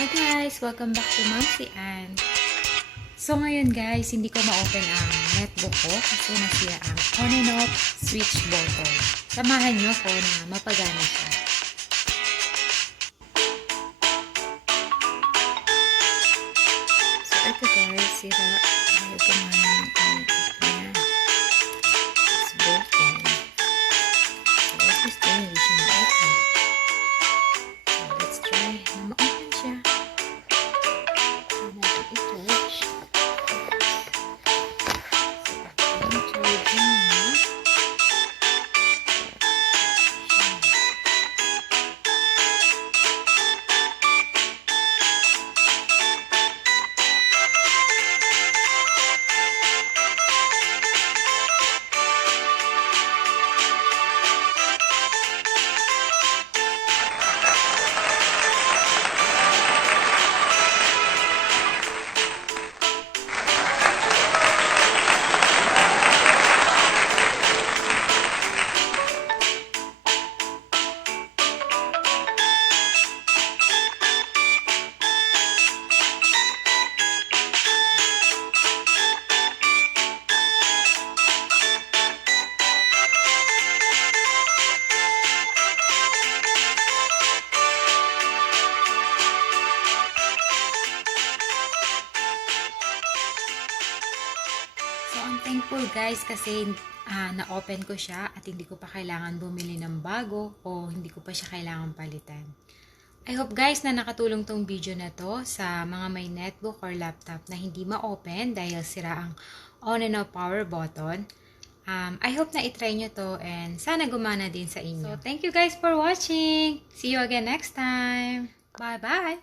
Hi guys! Welcome back to MomZ Ann. So ngayon guys, hindi ko ma-open ang netbook ko kasi nasira ang on and off switch button. Samahan nyo ko na mapagana siya. So ito guys, sira. Ayaw ko nga ng it's broken. So obviously, hindi siya ma-open. So let's try na ma-open siya. So, I'm thankful guys kasi na-open ko siya at hindi ko pa kailangan bumili ng bago o hindi ko pa siya kailangan palitan. I hope guys na nakatulong tong video na to sa mga may netbook or laptop na hindi ma-open dahil sira ang on and off power button. I hope na itry nyo to and sana gumana din sa inyo. So, thank you guys for watching! See you again next time! Bye-bye!